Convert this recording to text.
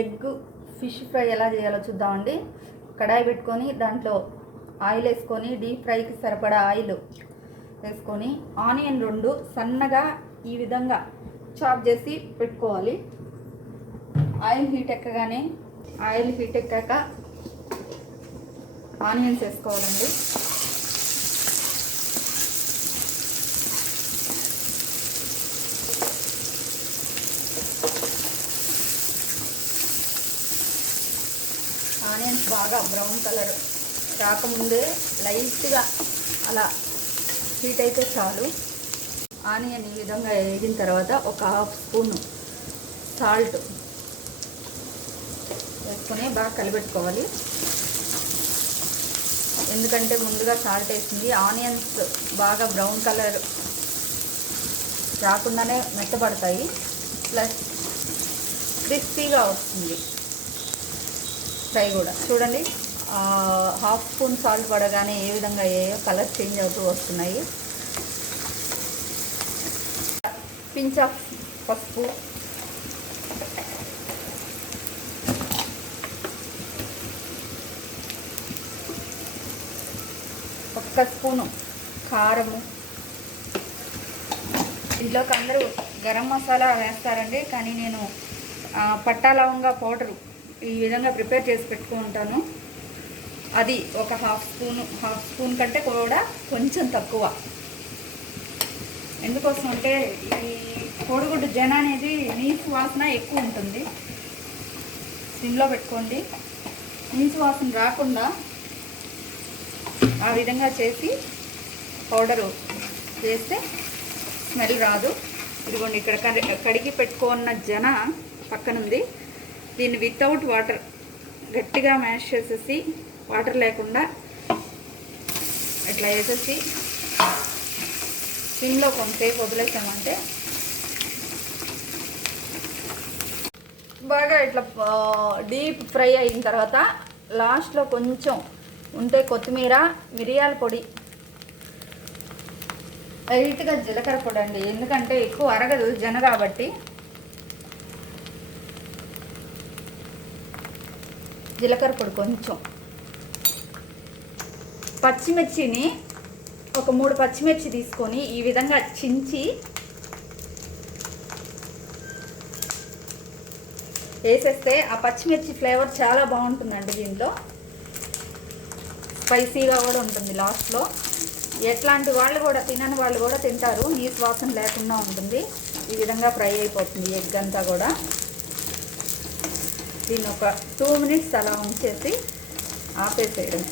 Egg fish fry ఎలా చేయాలో చూద్దామండి. కడాయి పెట్టుకొని దాంట్లో ఆయిల్ వేసుకొని డీప్ ఫ్రైకి సరిపడా ఆయిల్ వేసుకొని ఆనియన్ 2 సన్నగా ఈ విధంగా చాప్ చేసి పెట్టుకోవాలి. ఆయిల్ హీట్ ఎక్కాక ఆనియన్స్ వేసుకోవాలండి. ఆనియన్స్ బాగా బ్రౌన్ కలర్ రాకముందే లైట్గా అలా హీట్ అయితే చాలు. ఆనియన్ ఈ విధంగా వేగిన తర్వాత ఒక హాఫ్ స్పూన్ సాల్ట్ వేసుకొని బాగా కలిపెట్టుకోవాలి. ఎందుకంటే ముందుగా సాల్ట్ వేసింది, ఆనియన్స్ బాగా బ్రౌన్ కలర్ రాకుండానే మెత్తపడతాయి, ప్లస్ క్రిస్పీగా వస్తుంది ఫ్రై కూడా. చూడండి, హాఫ్ స్పూన్ సాల్ట్ పడగానే ఏ విధంగా కలర్ చేంజ్ అవుతూ వస్తున్నాయి. పించ్ ఆఫ్ పసుపు, ఒక్క స్పూను కారము. ఇంట్లోకి అందరూ గరం మసాలా వేస్తారండి, కానీ నేను పట్టా లవంగా పౌడరు ఈ విధంగా ప్రిపేర్ చేసి పెట్టుకుంటాను. అది ఒక హాఫ్ స్పూన్ కంటే కూడా కొంచెం తక్కువ. ఎందుకోసం అంటే ఈ కోడిగుడ్డు జన అనేది నీసు వాసన ఎక్కువ ఉంటుంది. సిమ్లో పెట్టుకోండి, నీసు వాసన రాకుండా ఆ విధంగా చేసి పౌడరు చేస్తే స్మెల్ రాదు. ఇదిగోండి, ఇక్కడ కడిగి పెట్టుకున్న జన పక్కనుంది. దీన్ని వితౌట్ వాటర్ గట్టిగా మ్యాష్ చేసేసి వాటర్ లేకుండా ఇట్లా వేసేసి సిమ్లో కొంతసేపు వదిలేసామంటే బాగా ఇట్లా డీప్ ఫ్రై అయిన తర్వాత లాస్ట్లో కొంచెం ఉంటే కొత్తిమీర, మిరియాల పొడి, లైట్గా జీలకర్ర పొడి అండి, ఎందుకంటే ఎక్కువ అరగదు జన కాబట్టి. జీలకర్ర పొడి కొంచెం, పచ్చిమిర్చిని ఒక 3 పచ్చిమిర్చి తీసుకొని ఈ విధంగా చించి వేసేస్తే ఆ పచ్చిమిర్చి ఫ్లేవర్ చాలా బాగుంటుందండి. దీంట్లో స్పైసీగా కూడా ఉంటుంది లాస్ట్లో. ఎట్లాంటి వాళ్ళు కూడా తినని వాళ్ళు కూడా తింటారు, నీసు వాసన లేకుండా ఉంటుంది. ఈ విధంగా ఫ్రై అయిపోతుంది ఎగ్ అంతా కూడా. దీన్ని ఒక 2 మినిట్స్ అలా ఉంచేసి ఆపేసేయడం.